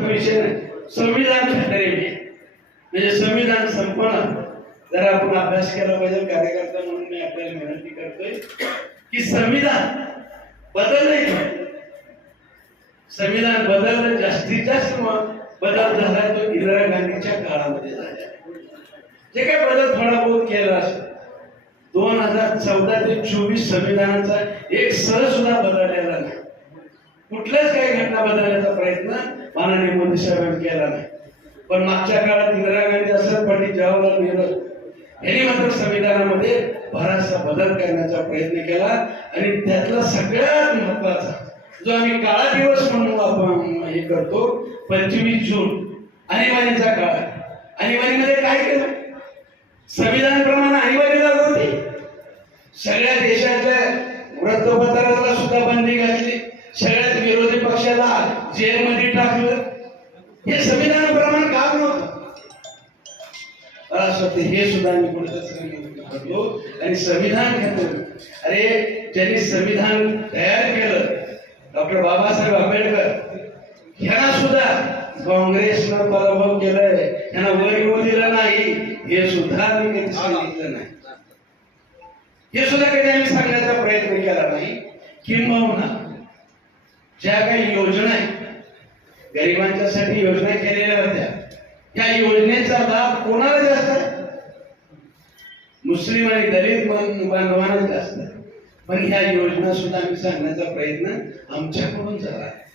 Commission संविधान खतरे म्हणजे संविधान संपवणं जर आपण अभ्यास केला पाहिजे. कार्यकर्ता म्हणून मी आपल्याला विनंती करतोय की संविधान बदललंय संविधान बदललं जास्तीत जास्त बदल झाला तो इंदिरा गांधीच्या काळामध्ये झाला. जे काय बदल थोडा बहुत केला असेल. दोन हजार चौदा ते चोवीस संविधानाचा एक सह सुद्धा बदललेला नाही. कुठल्याच काही घटना बदलण्याचा प्रयत्न माननीय मोदी केला नाही. पण मागच्या काळात इंदिरा गांधी असं पंडित जवाहरलाल नेहरू यांनी मात्र संविधानामध्ये बराचसा बदल करण्याचा प्रयत्न केला आणि त्यातला सगळ्यात महत्त्वाचा जो आम्ही काळा दिवस म्हणून आपण हे करतो पंचवीस जून आणीबाणीचा काळ. आणीबाणीमध्ये काय केलं? संविधानाप्रमाणे आणीबाणी लागू होती. सगळ्या देशातल्या वृत्तपत्राला सुद्धा बंदी घातली. सगळ्यात विरोधी पक्षाला जेलमध्ये टाकलं. हे संविधानाप्रमाणे काम नव्हतं असं हे सुद्धा मी कुठेतरी करतो. आणि संविधान घेतो. अरे ज्यांनी संविधान तयार केलं डॉक्टर बाबासाहेब आंबेडकर ह्यांना सुद्धा काँग्रेसनं पराभव केलाय. ह्यांना वर येऊ दिलं नाही. हे सुद्धा मी कधी सांगितलं नाही. हे सुद्धा कधी आम्ही सांगण्याचा प्रयत्न केला नाही. किंबहुना ज्या काही योजना आहेत गरिबांच्यासाठी योजना केलेल्या होत्या. त्या योजनेचा लाभ कोणाला जास्त? आहे मुस्लिम आणि दलित बांधवांना जास्त. आहे पण ह्या योजना सुद्धा आम्ही सांगण्याचा प्रयत्न आमच्याकडून झाला आहे.